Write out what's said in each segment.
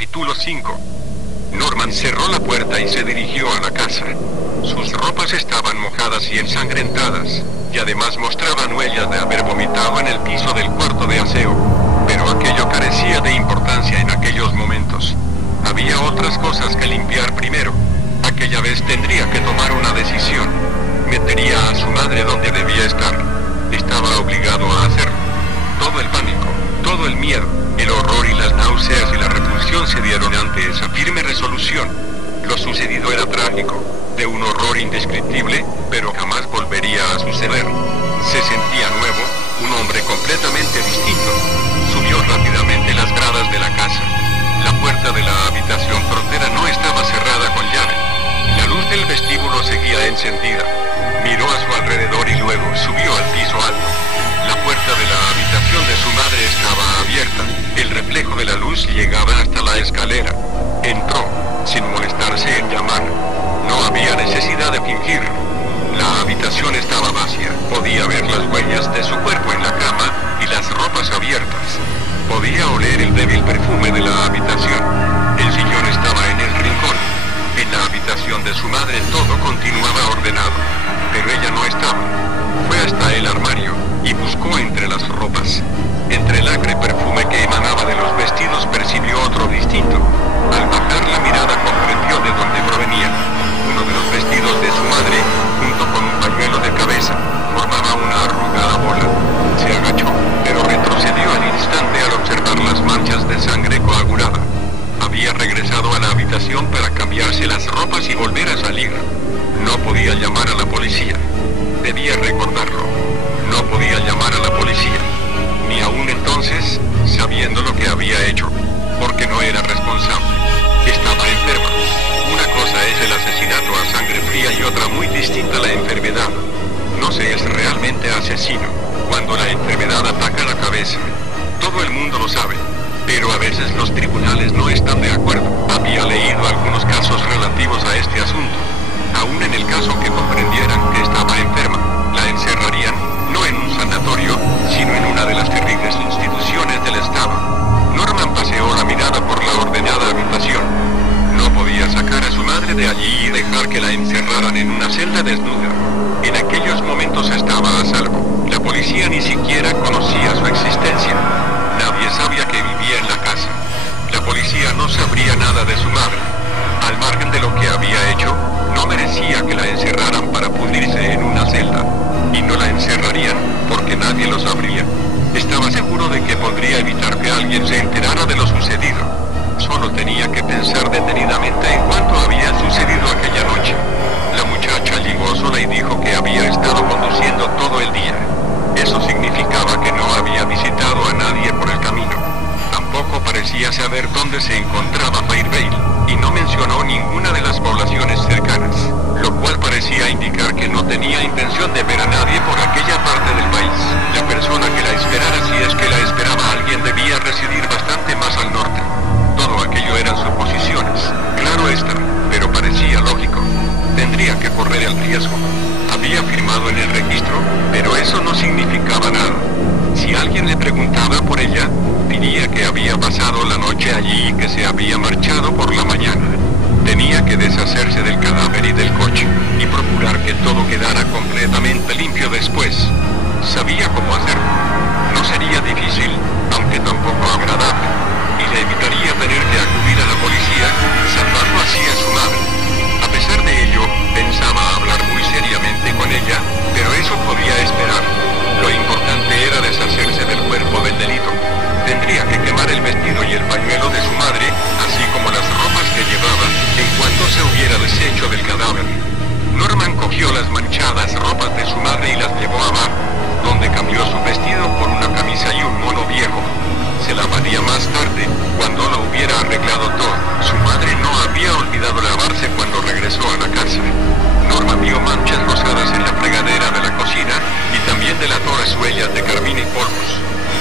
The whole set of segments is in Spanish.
Capítulo 5. Norman cerró la puerta y se dirigió a la casa. Sus ropas estaban mojadas y ensangrentadas, y además mostraban huellas de haber vomitado en el piso del cuarto de aseo. Pero aquello carecía de importancia en aquellos momentos. Había otras cosas que limpiar primero. Aquella vez tendría que tomar una decisión. Metería a su madre donde debía estar. Estaba obligado a hacerlo. Todo el pánico, todo el miedo, el horror y las náuseas y la repulsión se dieron ante esa firme resolución. Lo sucedido era trágico, de un horror indescriptible, pero jamás volvería a suceder. Se sentía nuevo, un hombre completamente distinto. Subió rápidamente las gradas de la casa. La puerta de la habitación frontera no estaba cerrada con llave. La luz del vestíbulo seguía encendida. Miró a su alrededor y luego subió al piso alto. La puerta de la habitación de su madre estaba abierta. El reflejo de la luz llegaba hasta la escalera. Entró, sin molestarse en llamar. No había necesidad de fingir. La habitación estaba vacía. Podía ver las huellas de su cuerpo en la cama y las ropas abiertas. Podía oler el débil perfume de la habitación. El sillón estaba en el rincón. En la habitación de su madre todo continuaba ordenado, pero ella no estaba. Fue hasta el armario y buscó entre las ropas. Entre el acre perfume que emanaba de los vestidos percibió otro distinto. Al bajar la mirada comprendió de dónde provenía. Uno de los vestidos de su madre, junto con un pañuelo de cabeza, formaba una arrugada bola. Se agachó, pero retrocedió al instante al observar las manchas de sangre coagulada. Había regresado a la habitación para cambiarse las ropas y volver a salir. No podía llamar a la policía. Debía recordarlo. No podía llamar a la policía. Ni aún entonces, sabiendo lo que había hecho, porque no era responsable. Estaba enferma. Una cosa es el asesinato a sangre fría y otra muy distinta la enfermedad. No se es realmente asesino cuando la enfermedad ataca la cabeza. Todo el mundo lo sabe, pero a veces los tribunales no están de acuerdo. Había leído algunos casos relativos a este asunto. Aún en el caso que comprendieran que estaba enferma, la encerrarían, no en un sanatorio, sino en una de las terribles instituciones del Estado. Norman paseó la mirada por la ordenada habitación. No podía sacar a su madre de allí y dejar que la encerraran en una celda desnuda. En aquellos momentos estaba a salvo. La policía ni siquiera conocía su existencia. Nadie sabía que vivía en la casa. La policía no sabría nada de su madre. Al margen de lo que había hecho, no merecía que la encerraran para pudrirse en una celda. Y no la encerrarían porque nadie lo sabría. Estaba seguro de que podría evitar que alguien se enterara de lo sucedido. Solo tenía que pensar detenidamente en cuánto había sucedido aquella noche. La muchacha llegó sola y dijo que había estado conduciendo todo el día. Eso significaba que no había visitado a nadie por el camino. Tampoco parecía saber dónde se encontraba Fairvale, y no mencionó ninguna de las poblaciones cercanas, lo cual parecía indicar que no tenía intención de ver a nadie por aquella parte del país. La persona que la esperara, si es que la esperaba alguien, debía residir bastante más al norte. Todo aquello eran suposiciones, claro está, pero parecía lógico. Tendría que correr el riesgo. Había firmado en el registro, pero eso no significaba nada. Si alguien le preguntaba por ella, diría que había pasado la noche allí y que se había marchado por la mañana. Tenía que deshacerse del cadáver y del coche, y procurar que todo quedara completamente limpio después. Sabía cómo hacerlo. No sería difícil, aunque tampoco agradable, y le evitaría tener que acudir a la policía, salvando así a su madre. A pesar de ello, pensaba hablar muy seriamente con ella, pero eso podía esperar. Lo importante era deshacerse del cuerpo del delito. Tendría que quemar el vestido y el pañuelo de su madre, así como las ropas que llevaba, en cuanto se hubiera deshecho del cadáver. Norman cogió las manchadas ropas de su madre y las llevó abajo, donde cambió su vestido por una camisa y un mono viejo. Se lavaría más tarde, cuando lo hubiera arreglado todo. Su madre no había olvidado lavarse cuando regresó a la casa. Norman vio manchas rosadas en la fregadera de la cocina y también delató las huellas de carmín y polvos.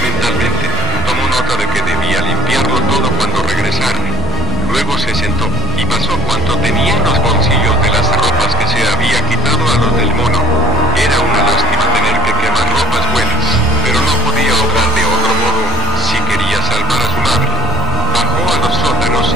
Mentalmente, tomó nota de que debía limpiarlo todo cuando regresara. Luego se sentó y pasó cuanto tenía en los bolsillos de las ropas que se había quitado a los del mono. Era una lástima tener que quemar ropas buenas, pero no podía obrar de otro modo si quería salvar a su madre. Bajó a los sótanos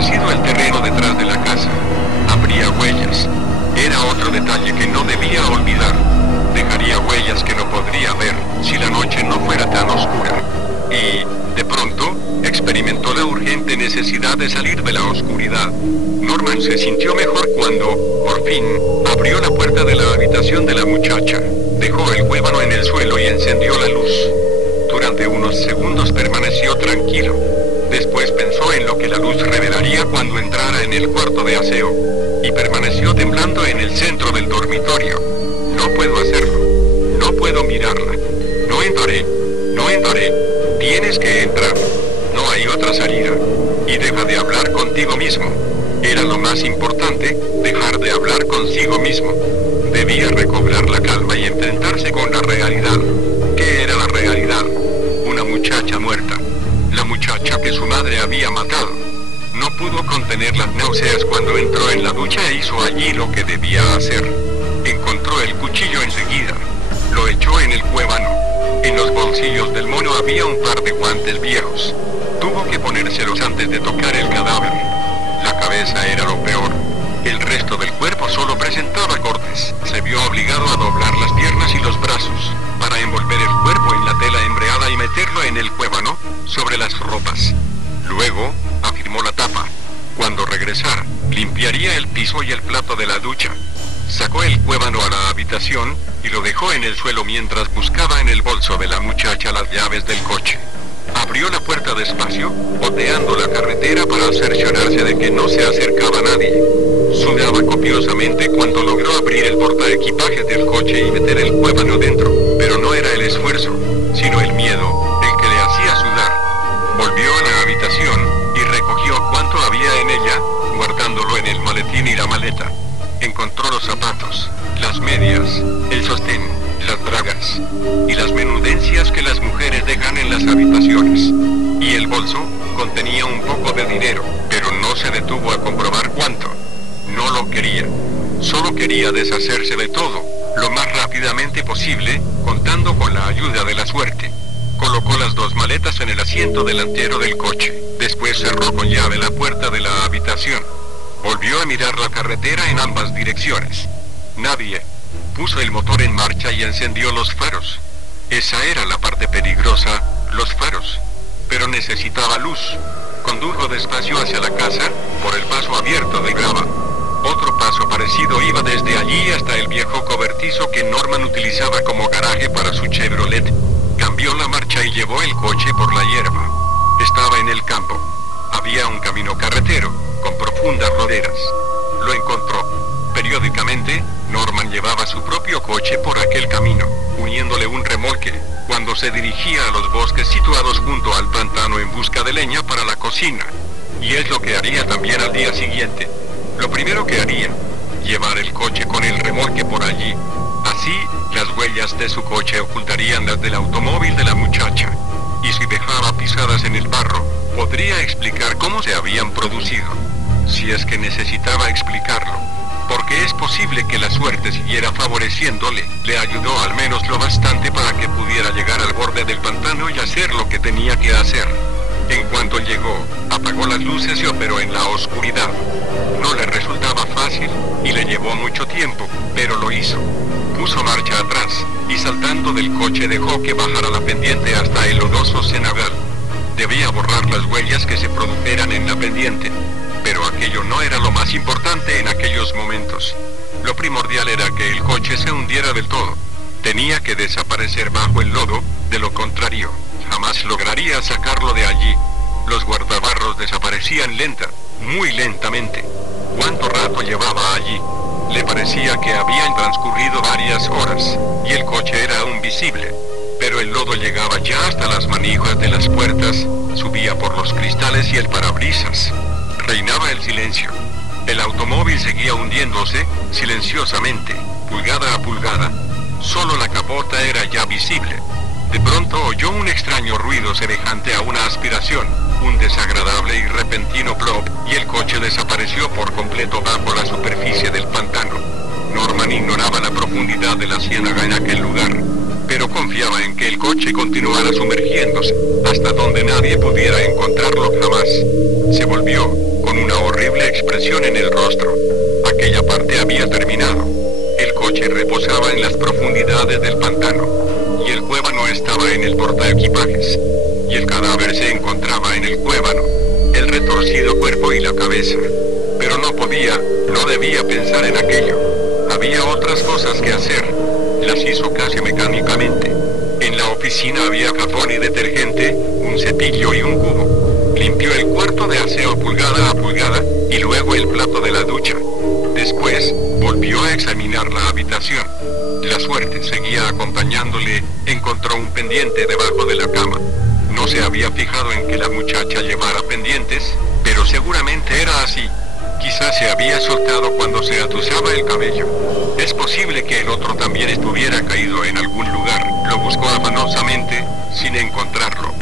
desaparecido el terreno detrás de la casa. Habría huellas. Era otro detalle que no debía olvidar. Dejaría huellas que no podría ver si la noche no fuera tan oscura. Y, de pronto, experimentó la urgente necesidad de salir de la oscuridad. Norman se sintió mejor cuando, por fin, abrió la puerta de la habitación de la muchacha. Dejó el huévano en el suelo y encendió la luz. Durante unos segundos permaneció tranquilo. Después pensó en lo que la luz revelaría cuando entrara en el cuarto de aseo, y permaneció temblando en el centro del dormitorio. No puedo hacerlo. No puedo mirarla. No entraré. No entraré. Tienes que entrar. No hay otra salida. Y deja de hablar contigo mismo. Era lo más importante, dejar de hablar consigo mismo. Debía recobrar la calma y enfrentarse con la realidad. ¿Qué era la realidad? Una muchacha muerta. La muchacha que su madre había matado. No pudo contener las náuseas cuando entró en la ducha e hizo allí lo que debía hacer. Encontró el cuchillo enseguida. Lo echó en el cuévano. En los bolsillos del mono había un par de guantes viejos. Tuvo que ponérselos antes de tocar el cadáver. La cabeza era lo peor. El resto del cuerpo solo presentaba cortes. Se vio obligado a doblar las piernas y los brazos, para envolver el cuerpo en la tela embreada y meterlo en el cuévano, sobre las ropas. Luego, afirmó la tapa. Cuando regresara, limpiaría el piso y el plato de la ducha. Sacó el cuévano a la habitación, y lo dejó en el suelo mientras buscaba en el bolso de la muchacha las llaves del coche. Abrió la puerta despacio, oteando la carretera para cerciorarse de que no se acercaba nadie. Sudaba copiosamente cuando logró abrir el portaequipajes del coche y meter el cuévano dentro, pero no era el esfuerzo, sino el miedo, el que le hacía sudar. Volvió a la habitación, y recogió cuanto había en ella, guardándolo en el maletín y la maleta. Encontró los zapatos, las medias, el sostén, las bragas, y las menudencias que las mujeres dejan en las habitaciones. Y el bolso contenía un poco de dinero, pero no se detuvo a comprobar cuánto. No lo quería. Solo quería deshacerse de todo, lo más rápidamente posible, contando con la ayuda de la suerte. Colocó las dos maletas en el asiento delantero del coche. Después cerró con llave la puerta de la habitación. Volvió a mirar la carretera en ambas direcciones. Nadie. Puso el motor en marcha y encendió los faros. Esa era la parte peligrosa, los faros. Pero necesitaba luz. Condujo despacio hacia la casa, por el paso abierto de grava. Otro paso parecido iba desde allí hasta el viejo cobertizo que Norman utilizaba como garaje para su Chevrolet. Cambió la marcha y llevó el coche por la hierba. Estaba en el campo. Había un camino carretero, con profundas roderas. Lo encontró. Periódicamente, Norman llevaba su propio coche por aquel camino, uniéndole un remolque, cuando se dirigía a los bosques situados junto al pantano en busca de leña para la cocina. Y es lo que haría también al día siguiente. Lo primero que haría, llevar el coche con el remolque por allí. Así, las huellas de su coche ocultarían las del automóvil de la muchacha. Y si dejaba pisadas en el barro, podría explicar cómo se habían producido. Si es que necesitaba explicarlo. Porque es posible que la suerte siguiera favoreciéndole, le ayudó al menos lo bastante para que pudiera llegar al borde del pantano y hacer lo que tenía que hacer. En cuanto llegó, apagó las luces y operó en la oscuridad. No le resultaba fácil, y le llevó mucho tiempo, pero lo hizo. Puso marcha atrás, y saltando del coche dejó que bajara la pendiente hasta el lodoso cenagal. Debía borrar las huellas que se produjeran en la pendiente, pero aquello no era lo más importante en aquellos momentos. Lo primordial era que el coche se hundiera del todo. Tenía que desaparecer bajo el lodo, de lo contrario, jamás lograría sacarlo de allí. Los guardabarros desaparecían muy lentamente. ¿Cuánto rato llevaba allí? Le parecía que habían transcurrido varias horas, y el coche era aún visible. Pero el lodo llegaba ya hasta las manijas de las puertas, subía por los cristales y el parabrisas. Reinaba el silencio. El automóvil seguía hundiéndose, silenciosamente, pulgada a pulgada. Solo la capota era ya visible. De pronto oyó un extraño ruido semejante a una aspiración, un desagradable y repentino plop, y el coche desapareció por completo bajo la superficie del pantano. Norman ignoraba la profundidad de la ciénaga en aquel lugar, pero confiaba en que el coche continuara sumergiéndose, hasta donde nadie pudiera encontrarlo jamás. Se volvió, con una horrible expresión en el rostro. Aquella parte había terminado. El coche reposaba en las profundidades del pantano, y el cuévano estaba en el portaequipajes, y el cadáver se encontraba en el cuévano, el retorcido cuerpo y la cabeza. Pero no debía pensar en aquello. Había otras cosas que hacer. Las hizo casi mecánicamente. En la oficina había jabón y detergente, un cepillo y un cubo. Limpió el cuarto de aseo pulgada a pulgada, y luego el plato de la ducha. Después, volvió a examinar la habitación. La suerte seguía acompañándole. Encontró un pendiente debajo de la cama. No se había fijado en que la muchacha llevara pendientes, pero seguramente era así. Quizás se había soltado cuando se atusaba el cabello. Es posible que el otro también estuviera caído en algún lugar. Lo buscó afanosamente, sin encontrarlo.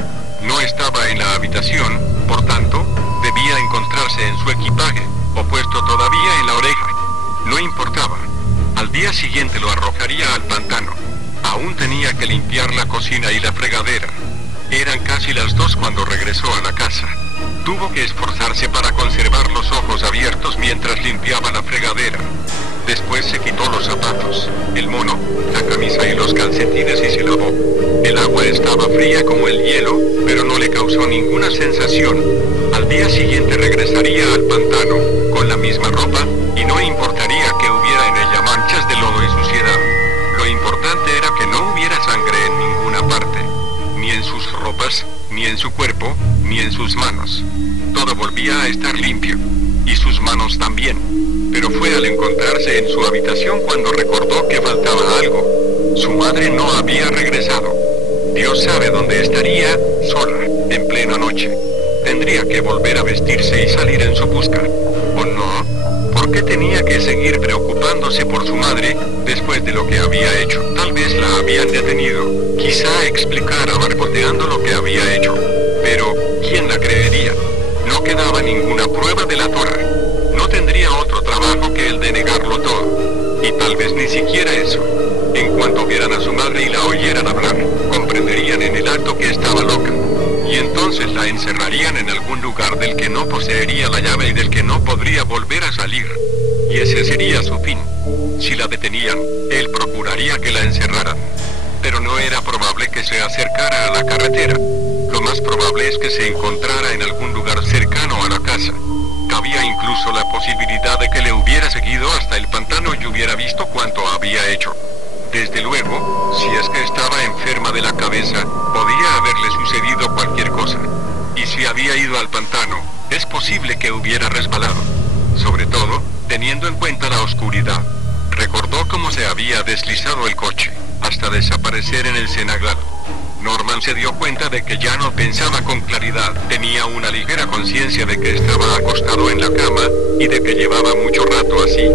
No estaba en la habitación, por tanto, debía encontrarse en su equipaje, o puesto todavía en la oreja. No importaba. Al día siguiente lo arrojaría al pantano. Aún tenía que limpiar la cocina y la fregadera. Eran casi las 2 cuando regresó a la casa. Tuvo que esforzarse para conservar los ojos abiertos mientras limpiaba la fregadera. Después se quitó los zapatos, el mono, la camisa y los calcetines y se lavó. El agua estaba fría como el hielo, pero no le causó ninguna sensación. Al día siguiente regresaría al pantano, con la misma ropa, y no importaría que hubiera en ella manchas de lodo y suciedad. Lo importante era que no hubiera sangre en ninguna parte, ni en sus ropas, ni en su cuerpo, ni en sus manos. Todo volvía a estar limpio, y sus manos también. Pero fue al encontrarse en su habitación cuando recordó que faltaba algo. Su madre no había regresado. Dios sabe dónde estaría, sola, en plena noche. Tendría que volver a vestirse y salir en su busca. ¿O no? ¿Por qué tenía que seguir preocupándose por su madre, después de lo que había hecho? Tal vez la habían detenido. Quizá explicara barboteando lo que había hecho. Pero, ¿quién la creería? No quedaba ninguna prueba de la torre. No tendría otro trabajo que el de negarlo todo. Y tal vez ni siquiera eso. En cuanto vieran a su madre y la oyeran hablar, comprenderían en el acto que estaba loca. Y entonces la encerrarían en algún lugar del que no poseería la llave y del que no podría volver a salir. Y ese sería su fin. Si la detenían, él procuraría que la encerraran. Pero no era probable que se acercara a la carretera. Lo más probable es que se encontrara en algún lugar cercano a la casa. Cabía incluso la posibilidad de que le hubiera seguido hasta el pantano y hubiera visto cuánto había hecho. Desde luego, si es que estaba enferma de la cabeza, podía haberle sucedido cualquier cosa. Y si había ido al pantano, es posible que hubiera resbalado. Sobre todo, teniendo en cuenta la oscuridad. Recordó cómo se había deslizado el coche, hasta desaparecer en el cenagal. Norman se dio cuenta de que ya no pensaba con claridad. Tenía una ligera conciencia de que estaba acostado en la cama, y de que llevaba mucho rato así.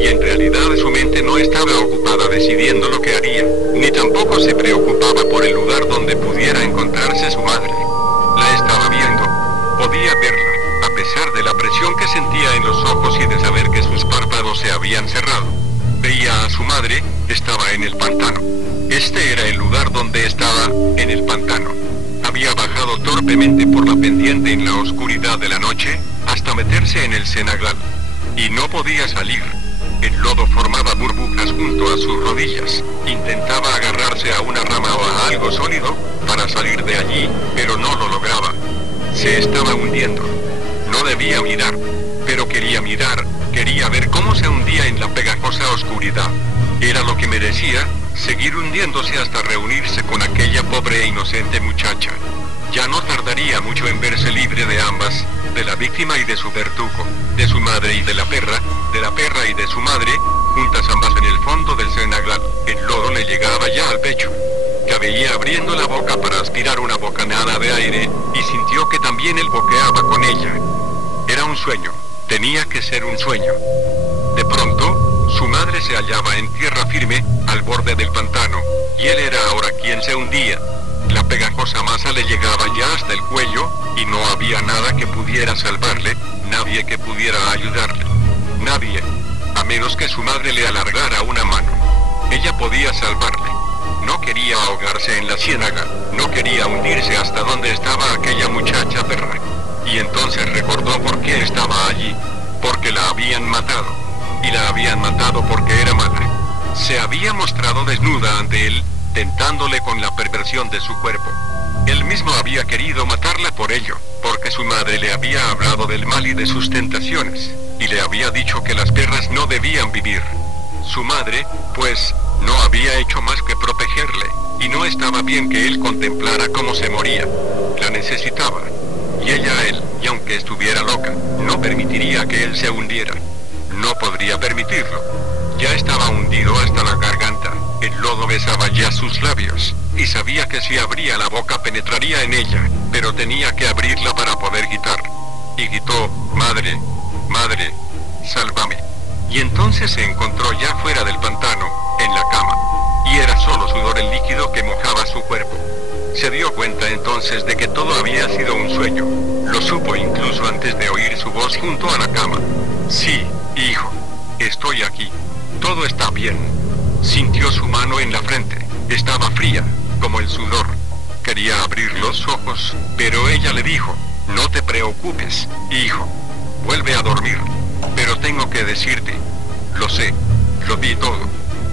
Y en realidad su mente no estaba ocupada decidiendo lo que haría, ni tampoco se preocupaba por el lugar donde pudiera encontrarse su madre. La estaba viendo. Podía verla, a pesar de la presión que sentía en los ojos y de saber que sus párpados se habían cerrado. Veía a su madre, estaba en el pantano. Este era el lugar donde estaba, en el pantano. Había bajado torpemente por la pendiente en la oscuridad de la noche, hasta meterse en el cenagal. Y no podía salir. El lodo formaba burbujas junto a sus rodillas. Intentaba agarrarse a una rama o a algo sólido, para salir de allí, pero no lo lograba. Se estaba hundiendo. No debía mirar, pero quería mirar, quería ver cómo se hundía en la pegajosa oscuridad. Era lo que merecía, seguir hundiéndose hasta reunirse con aquella pobre e inocente muchacha. Ya no tardaría mucho en verse libre de ambas, de la víctima y de su verdugo, de su madre y de la perra y de su madre, juntas ambas en el fondo del cenagal. El lodo le llegaba ya al pecho. La veía abriendo la boca para aspirar una bocanada de aire, y sintió que también él boqueaba con ella. Era un sueño, tenía que ser un sueño. De pronto, su madre se hallaba en tierra firme, al borde del pantano, y él era ahora quien se hundía. La pegajosa masa le llegaba ya hasta el cuello, y no había nada que pudiera salvarle, nadie que pudiera ayudarle. Nadie, a menos que su madre le alargara una mano. Ella podía salvarle. No quería ahogarse en la ciénaga, no quería hundirse hasta donde estaba aquella muchacha perra. Y entonces recordó por qué estaba allí. Porque la habían matado. Y la habían matado porque era madre. Se había mostrado desnuda ante él, tentándole con la perversión de su cuerpo. Él mismo había querido matarla por ello, porque su madre le había hablado del mal y de sus tentaciones, y le había dicho que las perras no debían vivir. Su madre, pues, no había hecho más que protegerle, y no estaba bien que él contemplara cómo se moría. La necesitaba. Y ella a él, y aunque estuviera loca, no permitiría que él se hundiera. No podría permitirlo. Ya estaba hundido hasta la garganta, el lodo besaba ya sus labios, y sabía que si abría la boca penetraría en ella, pero tenía que abrirla para poder gritar. Y gritó, madre, madre, sálvame. Y entonces se encontró ya fuera del pantano, en la cama, y era solo sudor el líquido que mojaba su cuerpo. Se dio cuenta entonces de que todo había sido un sueño. Lo supo incluso antes de oír su voz junto a la cama. Sí, hijo, estoy aquí. Todo está bien. Sintió su mano en la frente. Estaba fría, como el sudor. Quería abrir los ojos, pero ella le dijo, no te preocupes, hijo. Vuelve a dormir. Pero tengo que decirte, lo sé, lo vi todo.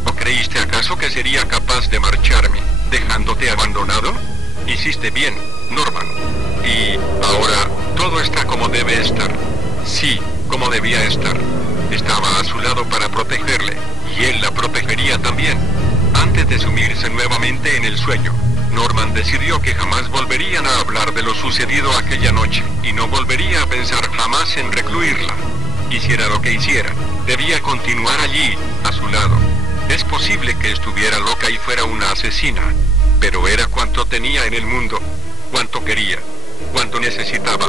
¿O creíste acaso que sería capaz de marcharme, dejándote abandonado? Hiciste bien, Norman. Y ahora, todo está como debe estar. Sí, como debía estar. Estaba a su lado para protegerle, y él la protegería también. Antes de sumirse nuevamente en el sueño, Norman decidió que jamás volverían a hablar de lo sucedido aquella noche, y no volvería a pensar jamás en recluirla. Hiciera lo que hiciera, debía continuar allí, a su lado. Es posible que estuviera loca y fuera una asesina, pero era cuanto tenía en el mundo, cuanto quería, cuanto necesitaba.